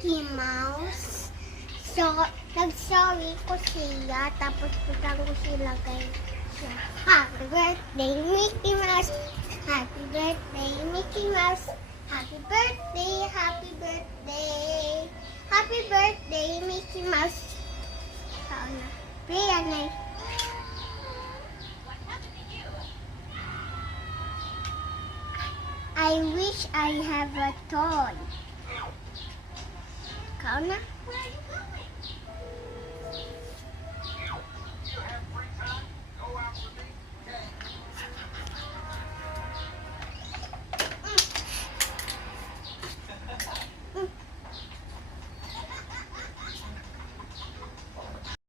Mickey Mouse. So, nag-sorry ko siya, tapos putang ko sila kay siya. Happy birthday, Mickey Mouse! Happy birthday, Mickey Mouse! Happy birthday, happy birthday! Happy birthday, Mickey Mouse! Saan na? Priyan na eh. I wish I have a toy. Ikaw na?